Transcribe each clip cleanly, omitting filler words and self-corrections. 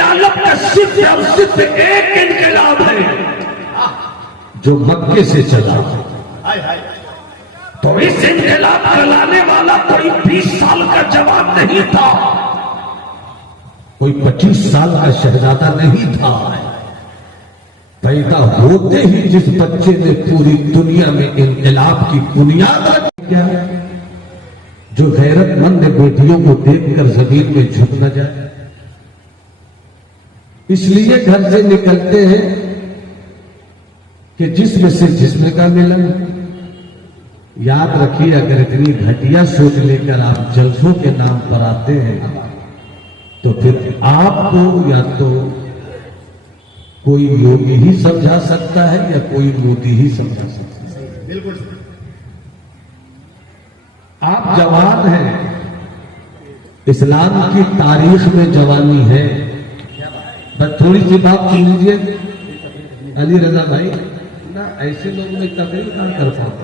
आलम का सिर्फ और सिर्फ एक इनकलाब है जो मक्के से चला। तो इस इनकलाब चलाने वाला कोई 20 साल का जवान नहीं था, कोई 25 साल का शहजादा नहीं था। पैदा होते ही जिस बच्चे ने पूरी दुनिया में इनकलाब की बुनियाद रखी, क्या जो गैरतमंद बेटियों को देखकर जमीन में झुक न जाए। इसलिए घर से निकलते हैं कि जिस्म से जिस्म का मिलन। याद रखिए, अगर इतनी घटिया सोच लेकर आप जलसों के नाम पर आते हैं तो फिर आपको या तो कोई योगी ही समझा सकता है या कोई मोदी ही समझा सकता है। बिल्कुल। आप जवान हैं, इस्लाम की तारीख में जवानी है। बस थोड़ी सी बात सुन लीजिए अली रजा भाई ना, ऐसे लोग मैं तकरीर कहां कर पाता।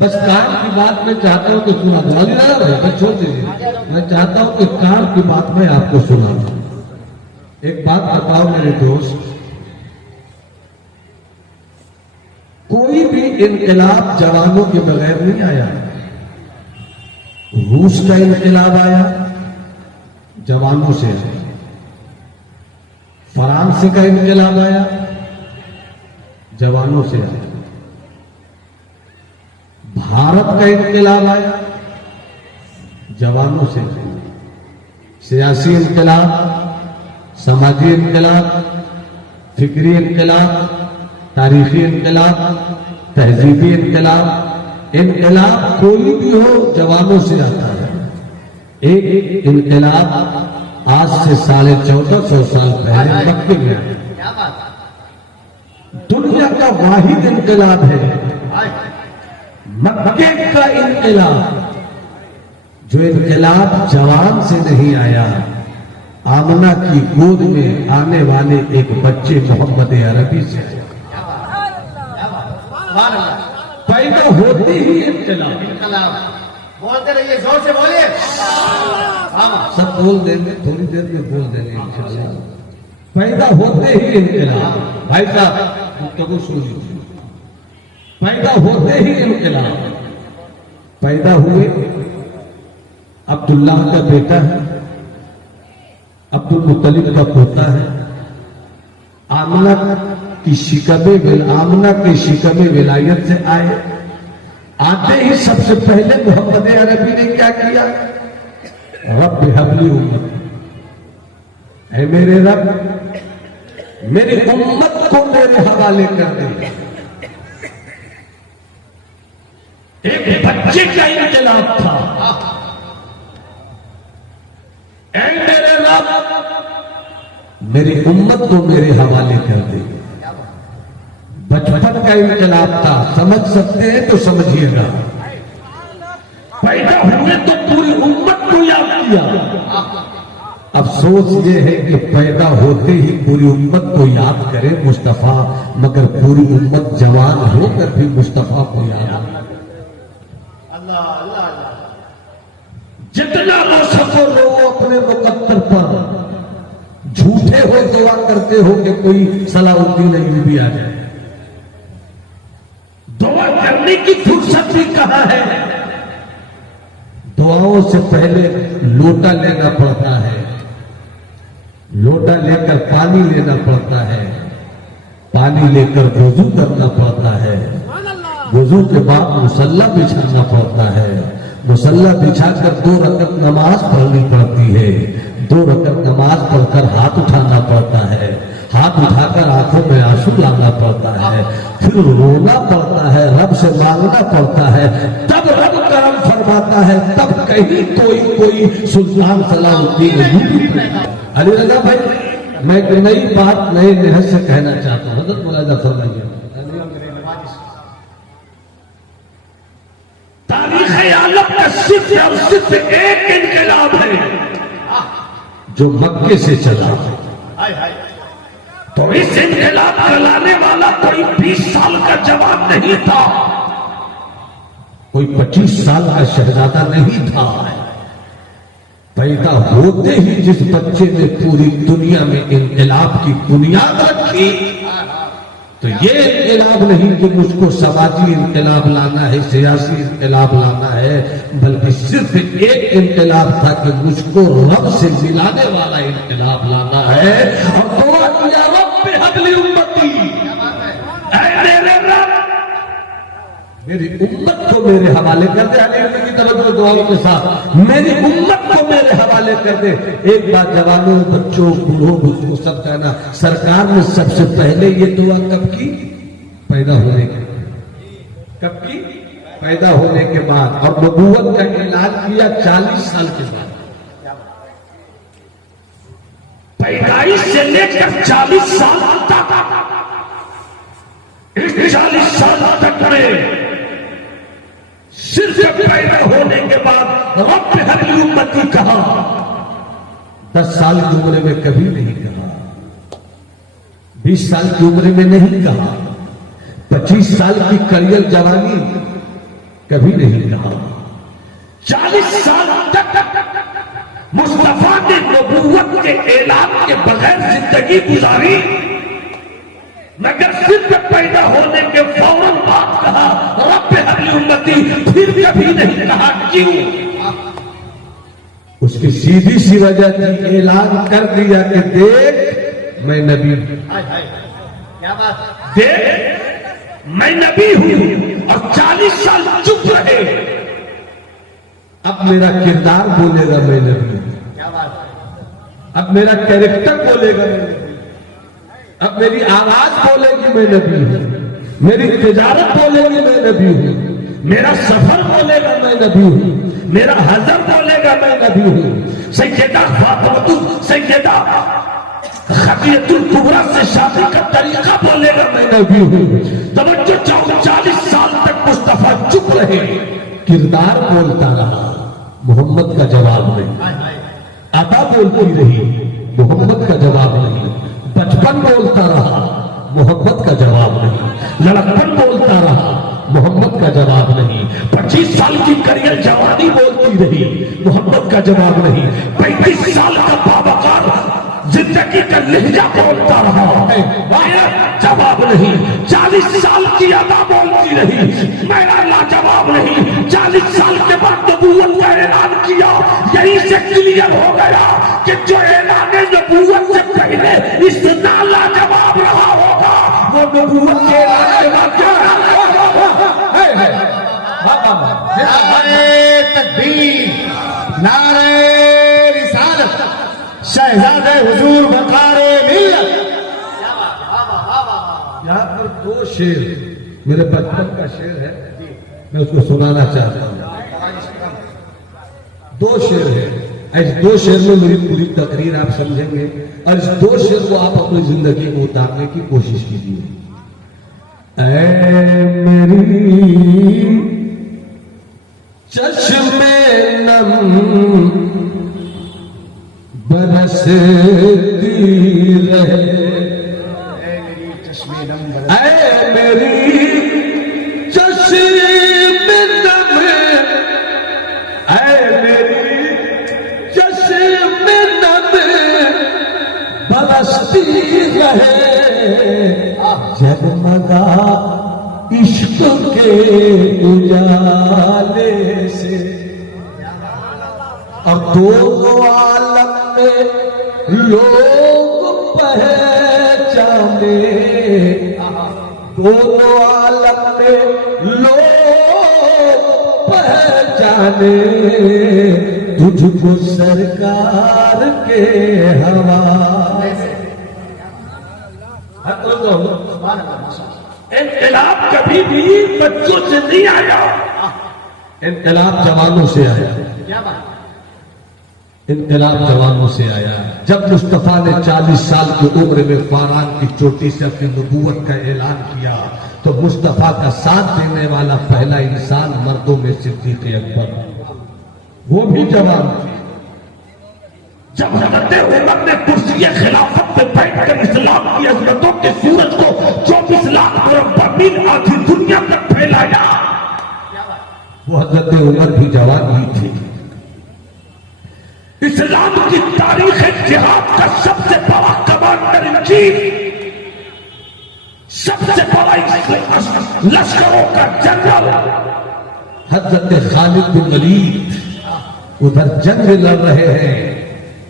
बस काम की बात मैं चाहता हूं तो सुना दो। अली रजा भाई बस छोड़ दीजिए, मैं चाहता हूं कि काम की बात मैं आपको सुना दूं। एक बात बताओ मेरे दोस्त, कोई भी इनकलाब जवानों के बगैर नहीं आया। रूस का इनकलाब आया, जवानों से आया। फ्रांस का इनकलाब आया, जवानों से आया। भारत का इनकलाब आया, जवानों से आया। सियासी इनकलाब, समाजी इनकलाब, फिक्री इनकलाब, तारीखी इनकलाब, तहजीबी इनकलाब, इनकलाब कोई भी हो जवानों से आता है। एक इनकलाब आज से 1450 साल पहले मक्के में, दुनिया का वाहिद इनकलाब है मक्के का इनकलाब। जो इनकलाब जवान से नहीं आया, आमना की गोद में आने वाले एक बच्चे मोहम्मद अरबी से आया। पैदा होते ही इनकलाब। बोलते रहिए, जोर से बोलिए। सब बोल देंगे, थोड़ी देर में बोल देंगे इंशाअल्लाह। पैदा होते ही इनकलाब। भाई साहब तो सुन लीजिए, पैदा होते ही इनकलाब। पैदा हुए, अब्दुल्लाह का बेटा है, अब्दुल मुत्तलिब का पोता है। आमना की आमना के शिकबे विलायत से आए। आते ही सबसे पहले मोहम्मद अरबी ने क्या किया? रब हबली उम्मत, है मेरे रब मेरी उम्मत को मेरे हवाले कर दे। एक बच्चे का इनकलाब था। ऐ मेरे रब मेरी उम्मत को मेरे हवाले कर दे। बचपन का इनकलाब था, समझ सकते हैं तो समझिएगा। पैदा हुए तो पूरी उम्मत को याद किया। अफसोस ये है कि पैदा होते ही पूरी उम्मत को याद करे मुस्तफा, मगर पूरी उम्मत जवान होकर भी मुस्तफा को याद। अल्लाह अल्लाह अल्लाह। जितना हो सको लो अपने मुकद्दर पर। झूठे हो दुआ करते हो कि कोई सलाहुद्दीन अय्यूबी आ जाए। दुआ करने की फुर्सत भी कहां है? दुआओं से पहले लोटा लेना पड़ता है, लोटा लेकर पानी लेना पड़ता है, पानी लेकर वुजू करना पड़ता है, वुजू के बाद मुसल्ला बिछाना पड़ता है, मुसल्ला बिछाकर 2 रकत नमाज पढ़नी पड़ती है, 2 रकत नमाज पढ़कर हाथ उठाना पड़ता है, हाथ उठाकर आंखों में आंसू लाना पड़ता है, फिर रोना पड़ता है, रब से मांगना पड़ता है, तब रब करम फरमाता है, तब कहीं कोई सुल्तान सलाहुद्दीन अय्यूबी। अली रजा भाई, मैं एक नई बात नए निहज से कहना चाहता हूं, हज़रत मौलाना फरमाइए। तारीख़ आलम का सिर्फ और सिर्फ एक इनकलाब है जो मक्के से चला। तो इस इनकलाब चलाने वाला कोई 20 साल का जवान नहीं था, कोई 25 साल का शहजादा नहीं था। पैदा होते ही जिस बच्चे ने पूरी दुनिया में इनकलाब की बुनियाद रखी, तो ये इनकलाब नहीं कि मुझको समाजी इनकलाब लाना है, सियासी इनकलाब लाना है, बल्कि सिर्फ एक इनकलाब था कि मुझको रब से मिलाने वाला इनकलाब लाना है। और दुआ किया, रब पे हबली उम्मती, ऐ मेरे रब मेरी उम्मत को मेरे हवाले कर दे। अली की तरफ दुआओं के साथ मेरी उम्मत को मेरे हवाले कर दे। एक बात जवानों, बच्चों, बूढ़ों, बुजुर्गों सब कहना, सरकार ने सबसे पहले ये दुआ कब की? पैदा होने के। कब की? पैदा होने के बाद। और नबूवत का ऐलान किया 40 साल के बाद। पैदाइश से लेकर 40 साल तक, इस 40 साल तक में सिर्फ पैदा होने के बाद रब हबली उम्मती कहा। 10 साल की उम्र में कभी नहीं कहा, 20 साल की उम्र में नहीं कहा, 25 साल की करियर जवानी कभी नहीं कहा। 40 साल तक मुस्तफा ने नबूवत के ऐलान के बगैर जिंदगी गुजारी, मगर सिर्फ पैदा होने के फौरन बाद कहा रब हबली उम्मती, फिर कभी नहीं कहा। क्यों? उसकी सीधी सी वजह थी, ऐलान कर दिया कि देख मैं नबी हूं। क्या बात? देख मैं नबी हूं। और 40 साल चुप रहे। अब मेरा किरदार बोलेगा मैं नबी हूं, क्या बात? अब मेरा कैरेक्टर बोलेगा मैं नबी हूं, अब मेरी आवाज बोलेगी मैं नबी हूं, मेरी तिजारत बोलेगी मैं नबी हूं, मेरा सफर बोलेगा मैं नबी हूं, मेरा हजर बोलेगा मैं नबी हूं। सैयदा फातिमा, सैयदा खदीजतुल कुबरा से शादी का तरीका बोलेगा मैं नबी हूं। तवज्जो चाहो, 40 साल तक मुस्तफा चुप रहे, किरदार बोलता रहा, मोहम्मद का जवाब नहीं। अदा बोलती रही, मोहम्मद का जवाब नहीं। बचपन बोलता रहा, मोहम्मद का जवाब नहीं। लड़कपन बोलता रहा, मोहम्मद का जवाब नहीं। 25 साल की करियर जवानी बोलती रही, मोहम्मद का जवाब नहीं। 35 साल का बावकार जिंदगी का लहजा बोलता रहा, मेरा जवाब नहीं। 40 साल की अदा बोलती रही, मेरा लाजवाब नहीं। 40 साल के बाद नबूवत का ऐलान किया, यही से क्लियर हो गया कि जो ऐलान नबूवत से पहले इतना लाजवाब रहा होगा, वो नबूवत के ऐलान के बाद क्या नारे तकबीर, नारे रिसालत, शहजादे हुजूर बखारे मिल्लत। यहाँ पर 2 शेर मेरे बचपन का शेर है, मैं उसको सुनाना चाहता हूँ। 2 शेर है, इस 2 शेर में मेरी पूरी तकरीर आप समझेंगे और इस 2 शेर को आप अपनी जिंदगी में उतारने की कोशिश कीजिए। ऐ मेरी चश्मे नम बरसती रहे, ऐ मेरी चश्मे नम, ऐ मेरी चश्मे नम बरसती रहे, जगमगा इश्क के उजाले से। और दोनों आलम में लोग पहचाने, दोनों आलम में लोग पहचाने, तुझको सरकार के हवाले। इनकलाब कभी भी बच्चों से नहीं आया, इनकलाब जवानों से आया। क्या बात? इनकलाब जवानों से आया। जब मुस्तफा ने 40 साल की उम्र में फारान की चोटी से अपनी नबूवत का ऐलान किया, तो मुस्तफा का साथ देने वाला पहला इंसान मर्दों में सिद्दीक अकबर, वो भी जवान थे। जब हजरत उमर ने कुर्सी खिलाफत पे बैठकर इस्लाम की अजमतों के सूरज को 24 लाख मुरब्बा मील आधी दुनिया तक फैलाया, वो हजरत उमर भी जवान ही थे। इस्लाम की तारीख जिहाद का सबसे बड़ा कमांडर इन चीफ, सबसे बड़ा लश्करों का जनरल हजरत खालिद बिन वलीद उधर जंग लड़ रहे हैं,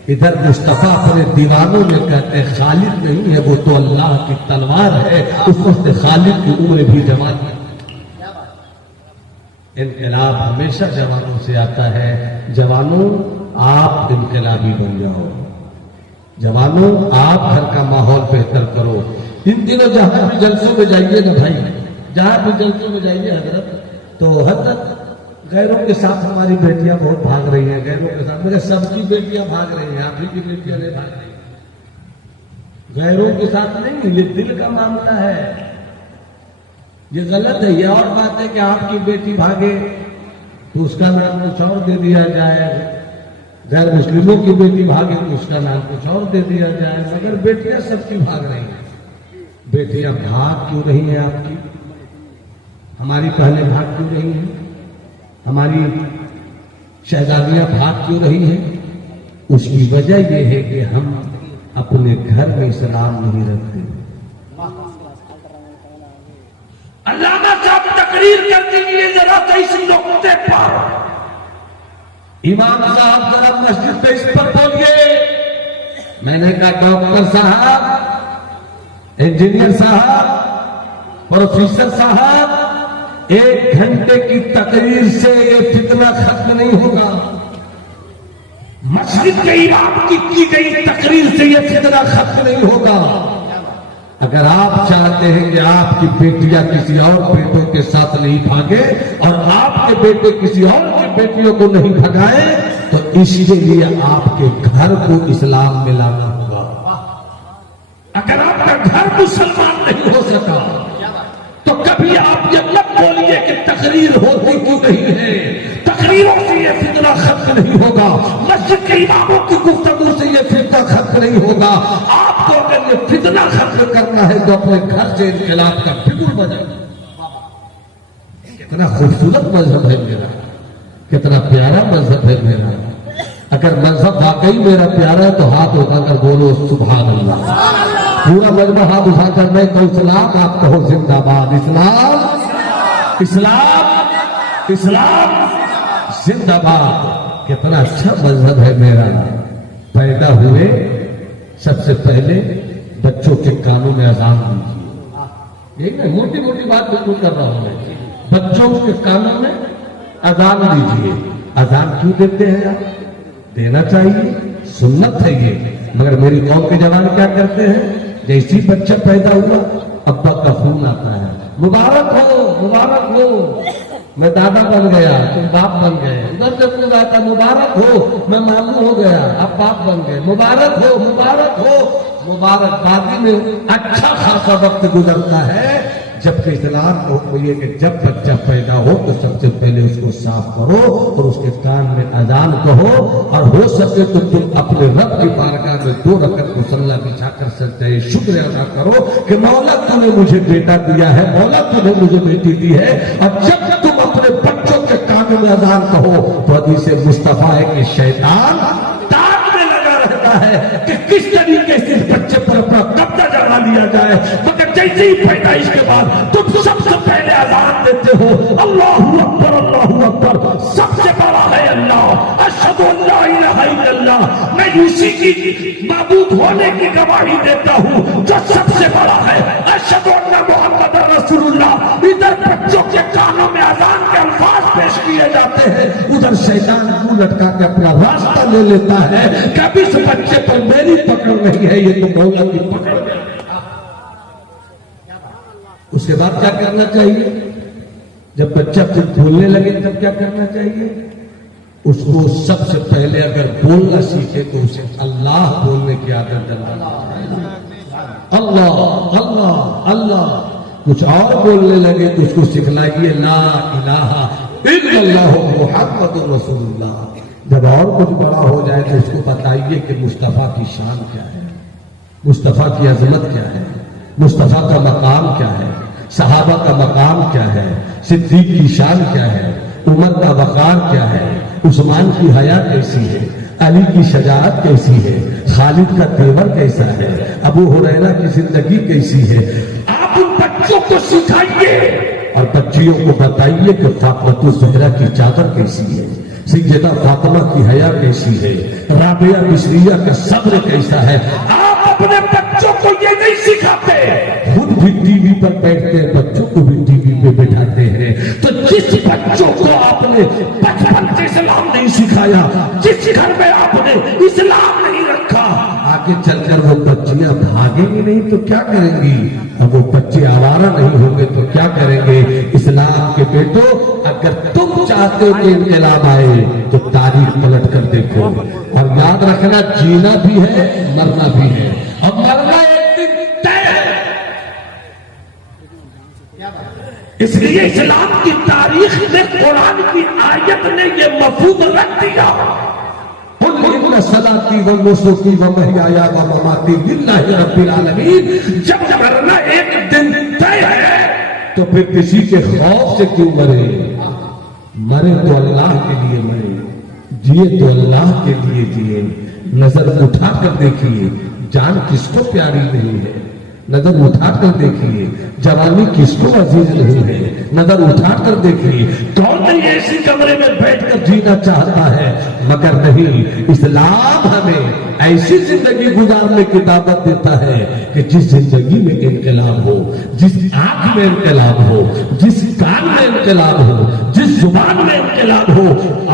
इधर मुस्तफा अपने दीवानों में कहते हैं खालिद नहीं है, वो तो अल्लाह की तलवार है। उस वक्त खालिद की उम्र भी जवान है। इनकलाब हमेशा जवानों से आता है। जवानों आप इनकलाबी बन जाओ, जवानों आप घर का माहौल बेहतर करो। इन दिनों जहां भी जलसों में जाइए ना भाई, जहां भी जलसों में जाइए हजरत, तो हजरत गैरों के साथ हमारी बेटियां बहुत भाग रही हैं, गैरों के साथ मेरे सबकी बेटियां भाग रही हैं, आप ही की बेटियां नहीं भाग रही। गैरों के साथ नहीं, ये दिल का मामला है, ये गलत है। ये और बात है कि आपकी बेटी भागे तो उसका नाम कुछ और दे दिया जाए, गैर मुस्लिमों की बेटी भागे तो उसका नाम कुछ और दे दिया जाए, मगर बेटियां सबकी भाग रही हैं। बेटियां भाग क्यों रही हैं आपकी? हमारी पहले भाग क्यों रही हैं? हमारी शहजादियां भाग क्यों रही हैं? उसकी वजह यह है कि हम अपने घर में इस्लाम नहीं रखते। अल्लामा साहब तकरीर कर दीजिए जरा सा इस नुक्ते पर। इमाम साहब जरा मस्जिद पे इस पर बोलिए। मैंने कहा डॉक्टर साहब, इंजीनियर साहब, प्रोफेसर साहब, 1 घंटे की तकरीर से ये फितना खत्म नहीं होगा। मस्जिद के इमाम की गई तकरीर से ये फितना खत्म नहीं होगा। अगर आप चाहते हैं कि आपकी बेटियां किसी और बेटों के साथ नहीं भागे और आपके बेटे किसी और की बेटियों को नहीं भगाए, तो इसके लिए आपके घर को इस्लाम में लाना होगा। अगर आपका घर मुसलमान नहीं हो सका तो कभी आप ये मत बोलिए कि तकरीर होती क्यों नहीं है। तकरीरों से ये फितना खत्म नहीं होगा, मस्जिद के इमामों की गुफ्तगू से ये फितना खत्म नहीं होगा। आपको अगर ये फितना खत्म करना है तो अपने घर से इनकलाब का बिगुल बजाइए। कितना खूबसूरत मजहब है मेरा, कितना प्यारा मजहब है मेरा। अगर मजहब वाकई मेरा प्यारा है तो हाथ उठाकर बोलो सुभान अल्लाह। पूरा मजमा हाथ उठाकर मैं कहूं इस्लाम, आप कहो जिंदाबाद। इस्लाम, इस्लाम, इस्लाम जिंदाबाद। कितना अच्छा मजहब है मेरा। पैदा हुए सबसे पहले बच्चों के कानों में अजान दीजिए। यही ना मोटी मोटी बात बिल्कुल कर रहा हूं मैं। बच्चों के कानों में अजान दीजिए। अजान क्यों देते हैं आप? देना चाहिए, सुन्नत है ये। मगर मेरी कौम के जवान क्या करते हैं? जैसे ही बच्चा पैदा हुआ अब्बा का फोन आता है, मुबारक हो, मुबारक हो, मैं दादा बन गया, तुम बाप बन गए। उधर से फोन आता, मुबारक हो, मैं मामू हो गया, अब बाप बन गए। मुबारक हो, मुबारक हो। मुबारकबादी में अच्छा खासा वक्त गुजरता है, जबकि इस्लाम को बोलिए कि जब बच्चा पैदा हो तो सबसे पहले उसको साफ करो और उसके कान में अजान कहो, और हो सके तो तुम अपने रब की बारगाह में 2 रकअत मुसल्ला बिछाकर सजदे शुक्र अदा करो कि मौला तूने मुझे बेटा दिया है, मौला तूने मुझे बेटी दी है। और जब तुम अपने बच्चों के कानों में अजान कहो तो हदीस मुस्तफा है कि शैतान ताक में लगा रहता है कि किस तरीके से इस बच्चे पर अपना कब्जा जमा लिया जाए। मगर जैसे ही पैदाइश के बाद तुम सबसे पहले अजान देते हो, अल्लाहू अकबर, अल्लाहू अकबर, सबसे बड़ा है अल्लाह, अशहदु अल्ला इलाहा इल्लल्लाह, मैं उसी की माबूद होने की गवाही देता हूँ जो सबसे बड़ा है, अशहदु अन्ना मुहम्मद रसूलुल्लाह। इधर बच्चों के कानों में अजान के अल्फाज पेश किए जाते हैं, उधर शैतान मुंह लटका के अपना रास्ता ले लेता है। कभी इस बच्चे पर मेरी पकड़ नहीं है, ये तो मौला की पकड़ है। उसके बाद क्या करना चाहिए? जब बच्चा फिर बोलने लगे तब क्या करना चाहिए? उसको सबसे पहले अगर बोलना सीखे तो उसे अल्लाह बोलने की आदत डलवाना। अल्लाह, अल्लाह, अल्लाह। कुछ और बोलने लगे तो उसको सिखलाइए ला इलाहा इल्लल्लाह मुहम्मदुर रसूलुल्लाह। जब और कुछ बड़ा हो जाए तो उसको बताइए कि मुस्तफा की शान क्या है, मुस्तफा की अजमत क्या है, मुस्तफा का मकाम क्या है, सहाबा का मकाम क्या है, सिद्दीक की शान क्या है, उमर का वकार क्या है, उस्मान की हया कैसी है, अली की शजाअत कैसी है, खालिद का तेवर कैसा है, अबू हुरैरा की जिंदगी कैसी है। आप उन बच्चों को सिखाइए और बच्चियों को बताइए कि फातिमा ज़हरा की चादर कैसी है, सैयदा फातिमा की हया कैसी है, राबिया मिस्रिया का सब्र कैसा है। आप अपने बच्चों को ये नहीं सिखाते। खुद भी टीवी पर बैठते हैं, बच्चों को भी टीवी पे बैठाते हैं। तो जिस बच्चों को आपने बचपन से इस्लाम नहीं सिखाया, जिस घर में आपने इस्लाम नहीं रखा, आगे चलकर वो बच्चियां भागेंगी नहीं तो क्या करेंगी, अब वो बच्चे आवारा नहीं होंगे तो क्या करेंगे। इस्लाम के बेटो, अगर तुम चाहते हो कि इनकलाब आए तो तारीख पलट कर देखो, और याद रखना जीना भी है मरना भी है, और मरना एक दिन तय है। इसलिए इस्लाम की तारीख में कुरान की आयत ने ये मफहूम रख दिया, कुल सलाती व नुसुकी व महयाया व ममाती लिल्लाहि रब्बिल आलमीन। जब मरना एक दिन तय है तो फिर किसी के खौफ से क्यों मरे, मरे तो अल्लाह के लिए मरे, जिए तो अल्लाह के लिए जिए। नजर उठा कर देखिए, जान किसको प्यारी नहीं है, नजर उठा कर देखिए, जवानी किसको अजीज नहीं है, नजर उठा कर देखिए। कौन नहीं ऐसी कमरे में बैठकर जीना चाहता है, मगर नहीं, इस्लाम हमें ऐसी जिंदगी गुजारने की दावत देता है कि जिस जिंदगी में इनकलाब हो, जिस आंख में इनकलाब हो, जिस कान में इनकलाब हो, जिस जुबान में इनकलाब हो।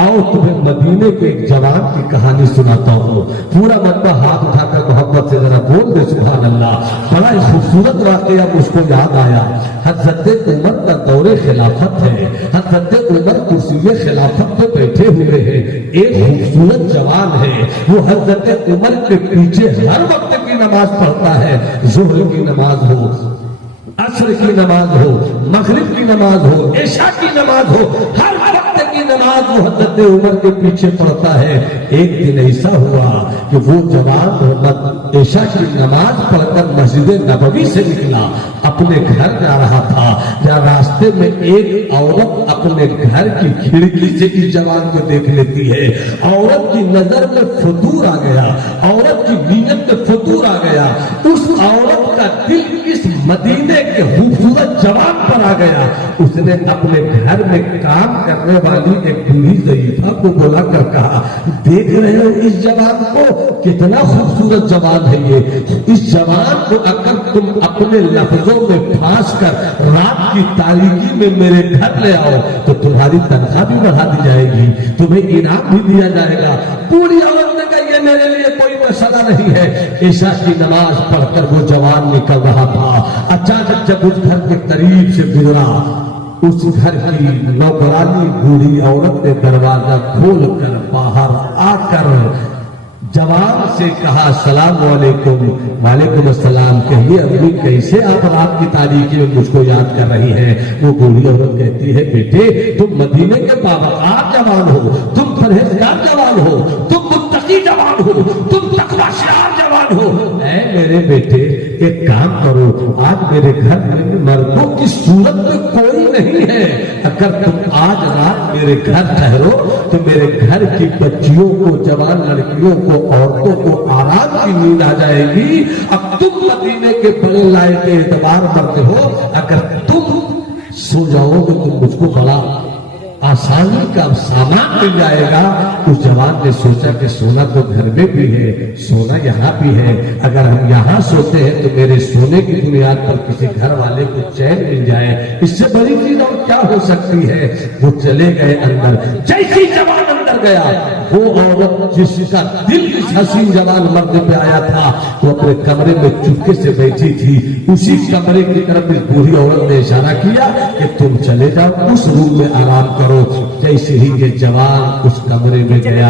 आओ तुम्हें मदीने के एक जवान की कहानी सुनाता हूँ। पूरा बंदा हाथ उठाकर मोहब्बत से जरा बोल दे सुभान अल्लाह। बड़ा ही खूबसूरत वाकया मुझको याद आया। हज़रत उमर का दौरे खिलाफत है, हज़रत उमर कुर्सी खिलाफत पे बैठे हुए हैं। एक खूबसूरत जवान है, वो हज़रत उमर के पीछे हर वक्त की नमाज पढ़ता है। ज़ुहर की नमाज हो, असर की नमाज हो, मगरिब की नमाज हो, इशा की नमाज हो, हर वक्त की नमाज वो हज़रत उमर के पीछे पढ़ता है। एक दिन ऐसा हुआ कि वो जवान इशा की नमाज पढ़कर मस्जिद नबवी से निकला, अपने घर जा रहा था। या रास्ते में एक औरत अपने घर की खिड़की से इस जवान को देख लेती है। औरत की नजर में फतूर आ गया, औरत की नीयत में फतूर आ गया। उस औरत का दिल इस मदीने के खूबसूरत जवान पर आ गया। उसने अपने घर में काम करने वाली एक बूढ़ी ज़ईफा को बुला कर कहा, देख रहे हो इस जवान को, कितना खूबसूरत जवान है ये। इस जवान को अगर तुम अपने लफ्जों में फांस कर रात की तारीकी में मेरे घर ले आओ तो तुम्हारी तनख्वाह भी बढ़ा दी जाएगी, तुम्हें इनाम भी दिया जाएगा। पूरी औरत ने कहा ये मेरे लिए कोई मसला नहीं है। ईशा की नमाज पढ़कर वो जवान निकल रहा था। अचानक जब उस घर के करीब से गुजरा, उस घर की नौकरानी बूढ़ी औरत ने दरवाजा खोलकर बाहर आकर जवान से कहा, सलाम वालेकुम। वालेकुम अस्सलाम। कहिए अम्मी, कैसे आप रात की तारीकी में मुझको याद कर रही हैं। वो बूढ़ी औरत कहती है, बेटे तुम मदीने के बावकार जवान हो, तुम परहेजगार जवान हो, तुम मुत्तकी जवान हो, तुम तकवाशियार जवान हो। ऐ मेरे बेटे एक काम करो, आज मेरे घर में मर्दों की सूरत में कोई नहीं है। अगर तुम आज रात मेरे घर ठहरो तो मेरे घर की बच्चियों को, जवान लड़कियों को, औरतों को आराम की नींद आ जाएगी। अब तुम मदीने के बड़े लायक के एतबार मरते हो, अगर तुम सो जाओगे तो मुझको बड़ा आसानी का सामान मिल जाएगा। उस जवान ने सोचा कि सोना तो घर में भी है, सोना यहाँ भी है, अगर हम यहाँ सोते हैं तो मेरे सोने की बुनियाद पर किसी घर वाले को चैन मिल जाए, इससे बड़ी चीज और क्या हो सकती है। वो चले गए अंदर। जैसे जवान अंदर गया, वो औरत जिसका दिल इस हसीन जवान मर्द पे आया था, वो अपने कमरे में चुपके से बैठी थी। उसी कमरे की तरफ इस बूढ़ी औरत ने इशारा किया कि तुम चले जाओ, उस रूम में आराम करो। जैसे ही ये जवान उस कमरे में गया,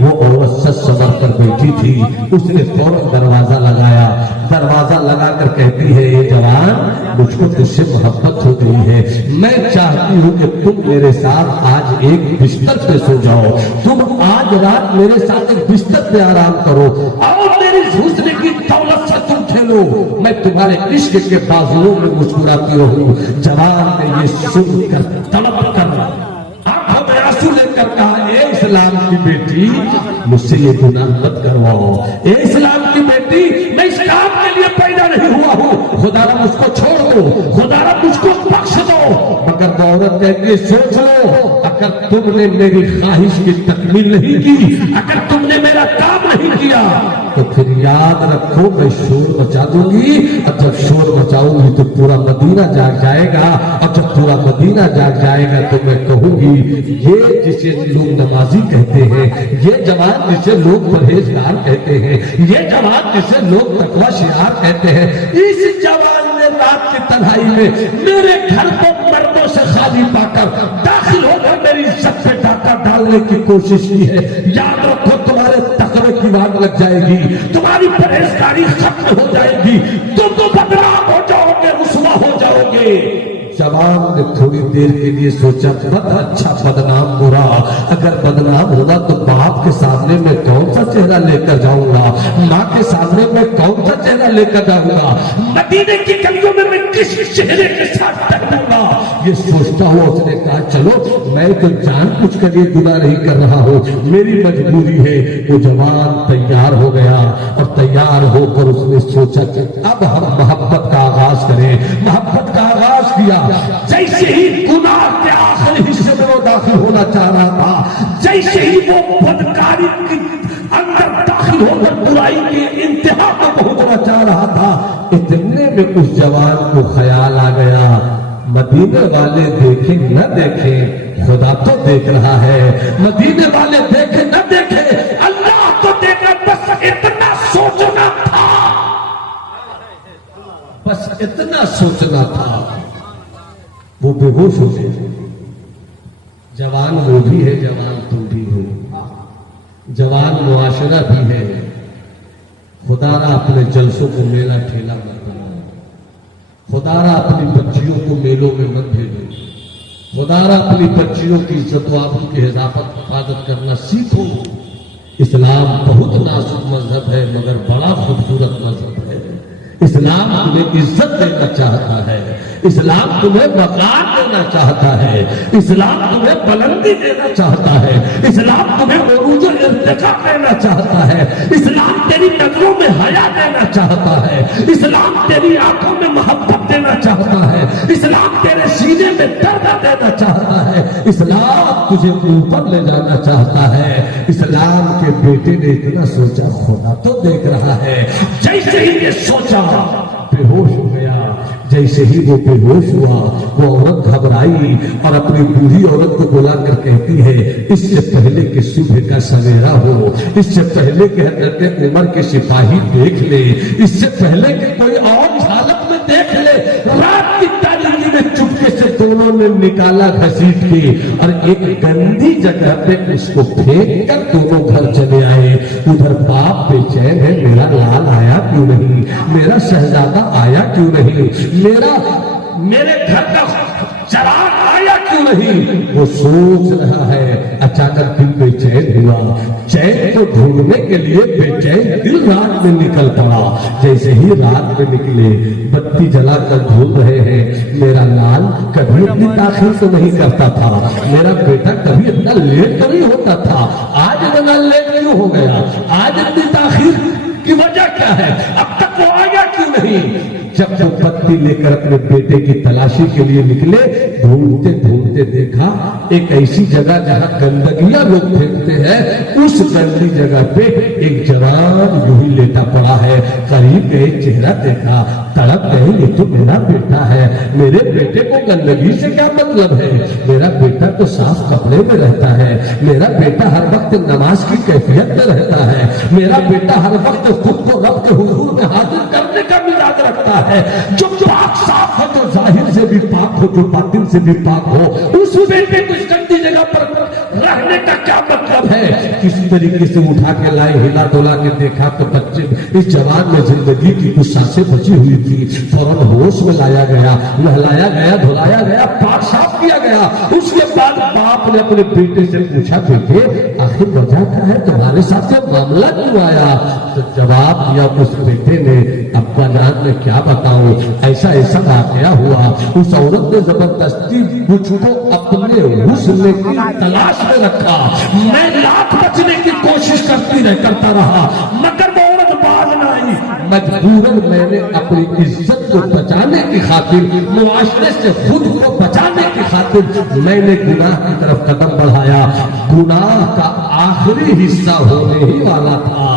वो औरत सच संवर कर बैठी थी। उसने फौरन दरवाजा लगाया। दरवाजा लगाकर कहती है, ये जवान मुझको तुझसे मोहब्बत हो गई है, मैं चाहती हूँ कि तुम मेरे साथ आज एक बिस्तर पे सो जाओ, तुम आज रात मेरे साथ एक बिस्तर पे आराम करो और मेरी हुस्न की दौलत से तुम खेलो, मैं तुम्हारे इश्क के बाजुओं में मुस्कुराती रहूं। जवान ने ये सुनकर तड़प कर आंखों में आंसू लेकर कहा, ए इस्लाम की बेटी, बेटी मुझसे ये गुनाह मत करवाओ। ए इस्लाम की बेटी, मैं इस काम के लिए पैदा नहीं हुआ हूँ, खुदारा मुझको छोड़ दो, खुदारा मुझको बख्श दो। मगर वो औरत कहती है सोच लो, अगर तुमने मेरी ख्वाहिश की तकमील नहीं की, अगर तुमने मेरा काम नहीं किया, तो फिर याद रखो मैं शोर मचा दूंगी। और जब शोर मचाऊंगी तो पूरा मदीना जाग जाएगा, और जब पूरा मदीना जाग जाएगा तो मैं कहूंगी ये जिसे लोग नमाजी कहते हैं, ये जवान जिसे लोग परहेजगार कहते हैं, ये जवान जिसे लोग तकवा शियार कहते हैं, इस जवान ने रात की तन्हाई में मेरे घर को मर्दों से खाली पाकर दाखिल होकर मेरी इज्जत पे डाका डालने की कोशिश की है। याद रखो तुम्हारे तकवे की बात लग जाएगी, तुम्हारी परहेजगारी खत्म हो जाएगी, तुम तो बदनाम हो जाओगे, रुसवा हो जाओगे। जवान ने थोड़ी देर के लिए सोचा बड़ा अच्छा बदनाम बुरा, अगर बदनाम होगा तो बाप के सामने मैं कौन सा चेहरा लेकर जाऊंगा, माँ के सामने मैं कौन सा चेहरा लेकर जाऊंगा, मदीने की गलियों में मैं किस चेहरे के साथ टकराऊंगा। ये सोचता हुआ उसने कहा चलो मैं तो जान कुछ कर ये गुनाह नहीं कर रहा हूँ, मेरी मजबूरी है। वो जवान तैयार हो गया और तैयार होकर उसने सोचा कि अब हम मोहब्बत का आगाज करें। मोहब्बत का आगाज किया। जैसे ही गुनाह के आखिरी हिस्से में वो दाखिल होना चाह रहा था, जैसे ही वो बदकारी के अंदर दाखिल होकर बुराई के इंतहा पर पहुंचना चाह रहा था, इतने में उस जवान को ख्याल आ गया मदीने वाले देखे न देखे, खुदा तो देख रहा है। मदीने वाले देखे न देखे, अल्लाह तो देख रहा, बस इतना सोचना था, बस इतना सोचना था। वो बेहोश हो गए। जवान वो भी है, जवान तुम भी हो, जवान मुआशरा भी है। खुदारा अपने जलसों को मेला ठेला मत बनाओ, खुदारा अपनी बच्चियों को मेलों में मत भेजो, खुदारा अपनी बच्चियों की इज्जत आबरू की हिफाजत करना सीखो। इस्लाम बहुत नाजुक मजहब है मगर बड़ा खूबसूरत मजहब है। इस्लाम तुम्हें इज्जत देना चाहता है, इस्लाम तुम्हें वकार देना चाहता है, इस्लाम तुम्हें बुलंदी देना चाहता है, इस्लाम तुम्हें उरूज इर्तिका देना चाहता है, इस्लाम तेरी नजरों में हया देना चाहता है, इस्लाम तेरी आंखों में मोहब्बत देना चाहता है, इस्लाम तेरे सीने में दर्द देना चाहता है, इस्लाम तुझे ऊपर ले जाना चाहता है। इस्लाम के बेटे ने इतना सोचा, खुदा तो देख रहा है। जैसे ही ये सोचा बेहोश हो गया। जैसे ही वो बेहोश हुआ, वो औरत घबराई और अपनी बूढ़ी औरत को बुलाकर कहती है इससे पहले कि सुबह का सवेरा हो, इससे पहले कि हजरत उमर के सिपाही देख ले, इससे पहले कि कोई और हालत में देख ले, रात की तारीकी में चुपके से दोनों ने निकाला घसीट के और एक गंदी जगह पे उसको फेंक कर दोनों घर चले आए। उधर बाप बेचैन है, मेरा लाल आया क्यों नहीं, मेरा शहजादा आया क्यों नहीं, मेरे घर का चराग आया क्यों नहीं, वो सोच रहा है। अचानक दिल बेचैन हुआ, चैन को ढूंढने के लिए बेचैन दिल रात में निकल पड़ा। जैसे ही रात में निकले, बत्ती जलाकर ढूंढ रहे हैं, मेरा लाल कभी इतनी ताखीर तो नहीं करता था, मेरा बेटा कभी इतना लेट तो नहीं होता था, आज इतना लेट क्यों हो गया, आज इतनी ताखीर की वजह क्या है, अब तक वो आया क्यों नहीं। जब वो बत्ती लेकर अपने बेटे की तलाशी के लिए निकले, ढूंढते ढूंढते देखा एक ऐसी जगह जहां गंदगियां लोग फेंकते हैं, उस गंदी जगह पे एक जवान यूं ही लेटा पड़ा है। करीब गए, चेहरा देखा, तड़प गए, ये तो मेरा बेटा है, मेरे बेटे को गंदगी से क्या मतलब है, मेरा बेटा तो साफ कपड़े में रहता है, मेरा बेटा हर वक्त नमाज की कैफियत में रहता है, मेरा बेटा हर वक्त खुद को रब के हुजूर में हाजिर करने का मिजाज रखता है। जो पाक साफ हो तो जाहिर से भी पाक हो, जो बातिन से भी पाक हो, उस बेटे को इस गंदी जगह पर रहने का क्या मतलब है। किस तरीके से उठा के लाए, हिला डोला के देखा तो बच्चे, इस जवान में जिंदगी की कुछ सांसें बची हुई थी। फौरन होश में लाया गया, नहलाया गया, धुलाया गया, पाक साफ किया गया। उसके बाद बाप ने अपने बेटे से पूछा, बेटे आखिर वजह क्या है, तुम्हारे साथ ये मामला क्यों आया। तो जवाब दिया उस बेटे ने, अब्बा जान मैं क्या बताऊं, ऐसा ऐसा वाकया हुआ। उस औरत ने जबरदस्ती मुझको अपने हुस्न की तलाश में रखा, मैं लाख बचने की कोशिश करता रहा, मगर वो औरत बाज न आई। मजबूरन मैंने अपनी इज्जत को बचाने की खातिर, मुआशरे से खुद को बचाने की खातिर मैंने गुनाह की तरफ कदम बढ़ाया। गुनाह का आखिरी हिस्सा होने ही वाला था,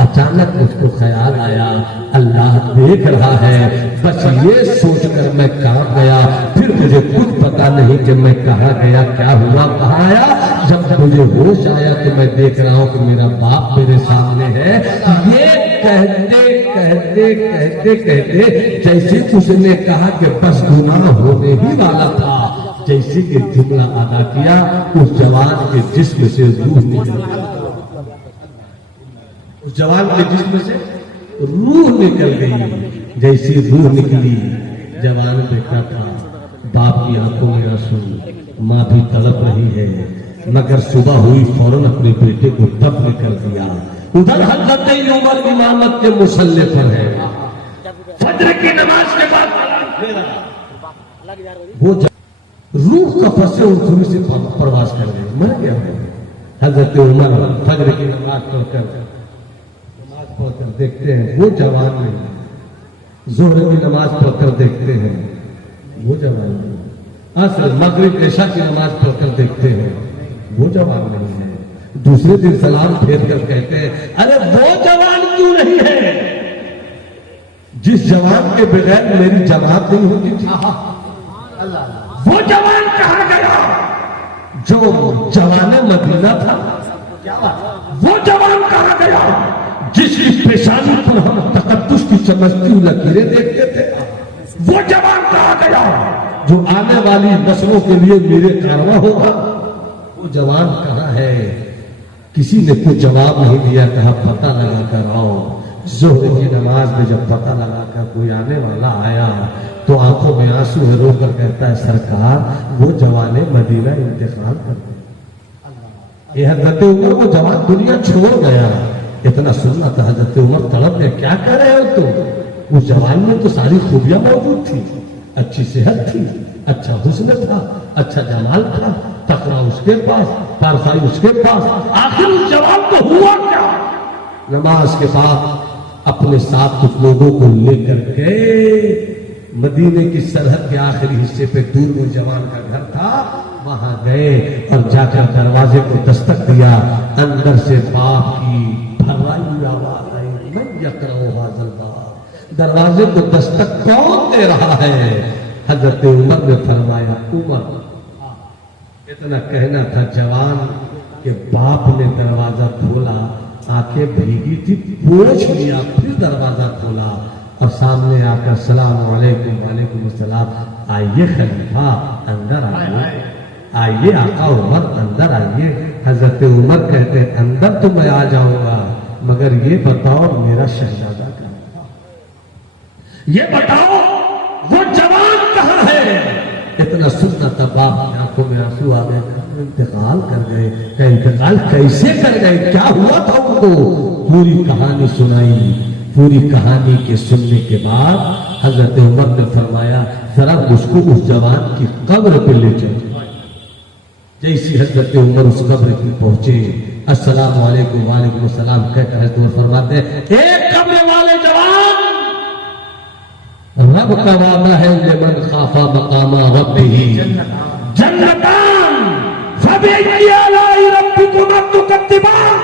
अचानक मुझको ख्याल आया अल्लाह देख रहा है। बस ये सोचकर मैं कांप गया। फिर मुझे कुछ पता नहीं कि मैं कहाँ गया, क्या हुआ, कहाँ आया। जब मुझे होश आया तो मैं देख रहा हूँ कि मेरा बाप मेरे सामने है। ये कहते कहते कहते कहते जैसे उसने कहा कि बस गुनाह होने ही वाला था, जैसे कि जुमला अदा किया, उस जवान के जिस्म से रूह निकल गई। उस जवान के जिस्म से रूह निकल गई। जैसी रूह निकली, जवान बेटा था, बाप की आंखों में आंसू, माँ भी तड़प रही है, मगर सुबह हुई फौरन अपने बेटे को दफन कर दिया। उधर हजरत उमर इमामत के मुसल्ले पर है। फजर की नमाज के बाद वो रूह का फंसे उन से प्रवास कर गए, मर गया। हजरत उमर फजर की नमाज पढ़कर देखते हैं वो जवान नहीं, जोहर की नमाज पढ़कर देखते हैं वो जवान नहीं, असर मगरिब इशा की नमाज पढ़कर देखते हैं वो जवान नहीं है। दूसरे दिन सलाम फेर कर कहते हैं अरे वो जवान क्यों नहीं है जिस जवान के बगैर मेरी जमात नहीं होती थी। वो जवान कहाँ गया जो जवान मदीना था, वो जवान कहाँ गया जिसकी पेशानी पर हम तकद्दुस की चमकती हुई लकीरें देखते थे। वो जवान कहाँ गया जो आने वाली नस्लों के लिए मेरे कारवा होगा, वो जवान कहाँ है। किसी ने कोई जवाब नहीं दिया, कहा पता लगा कर आओ। जोहर की नमाज में जब पता लगा कर कोई आने वाला आया तो आंखों में आंसू है, रोकर कहता है सरकार वो जवाने मदीना इंतकाल कर गए। हजरत उमर वो जवान दुनिया छोड़ गया। इतना सुनना था हजरत उमर तड़प में, क्या कह रहे हो तुम। उस जवान में तो सारी खूबियां मौजूद थी, अच्छी सेहत थी, अच्छा हुस्न था, अच्छा जमाल था, तकवा उसके पास, पारसाई उसके पास। आखिर उस जवान को हुआ क्या। नमाज के बाद अपने साथ कुछ लोगों को लेकर गए मदीने की सरहद के आखिरी हिस्से पे दूर में जवान का घर था, वहां गए और जाकर दरवाजे को दस्तक दिया। अंदर से बाप की भर्राई आवाज आई, मैं यकराओ हाज़िल बाब। दरवाजे को दस्तक कौन दे रहा है। हजरत उमर ने फरमाया उमर। इतना कहना था जवान के बाप ने दरवाजा खोला, आंखें भीगी थी, पोंछ लिया, फिर दरवाजा खोला और सामने आकर सलाम वालेकुम वालेकुम सलाम, आइए खलीफा अंदर आइए, आइए आका उमर अंदर आइए। हजरत उमर कहते अंदर तो मैं आ जाऊंगा, मगर ये बताओ मेरा शहजादा कहाँ, ये बताओ वो जवान कहाँ है। इतना सुनना था बाप की आंखों में आंसू आ गए, इंतकाल कर गए। क्या इंतकाल कैसे कर गए, क्या हुआ था उनको। पूरी कहानी सुनाई। पूरी कहानी के सुनने के बाद हजरत उमर ने फरमाया जरा उसको उस जवान की कब्र पे ले चलो। जैसी हजरत उमर उस कब्र की पहुंचे, अस्सलाम वालेकुम वालेकुम सलाम कहकर हजरत उमर फरमाते एक कब्र वाले जवान, रब का वादा है लिमन खाफा मकामा रब्बिही जन्नतान फबिअय्यि आलाई रब्बिकुमा तुकद्दिबान।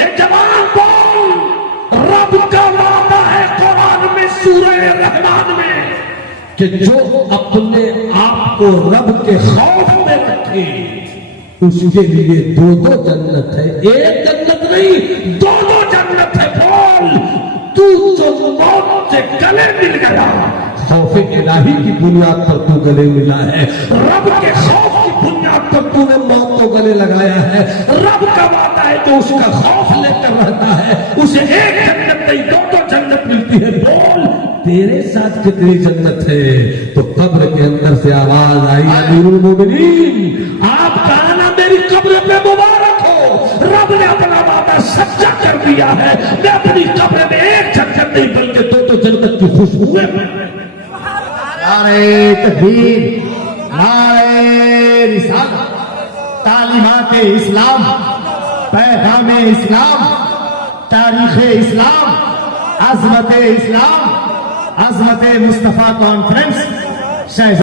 ए जवान बोल, रब का वादा है कुरान में सूरह रहमान में कि जो अपने आप को रब के खौफ में रखे उसके लिए दो दो जन्नत है, एक जन्नत नहीं दो दो जन्नत है। बोल, तू जो मौत से गले मिल गया, खौफे इलाही की बुनियाद पर तू गले मिला है, रब के खौफ की बुनियाद पर तूने मौत को गले लगाया है। रब का वादा है तो उसका खौफ लेकर रहता है, उसे एक जन्नत नहीं दो दो जन्नत मिलती है। बोल, तेरे साथ कितनी जन्नत है। तो कब्र के अंदर से आवाज आई अमीरुल मोमिनीन, आपका आना मेरी कब्र पे मुबारक हो। रब ने अपना वादा सच्चा कर दिया है। मैं अपनी कब्र में एक जन्नत नहीं बल्कि दो दो जन्नत की खुशबू है। नारे तकबीर, नारे रिसालत, तालीमात इस्लाम, पैगाम इस्लाम, तारीख इस्लाम, अजमत इस्लाम, अजमत मुस्तफा कॉन्फ्रेंस शहजाद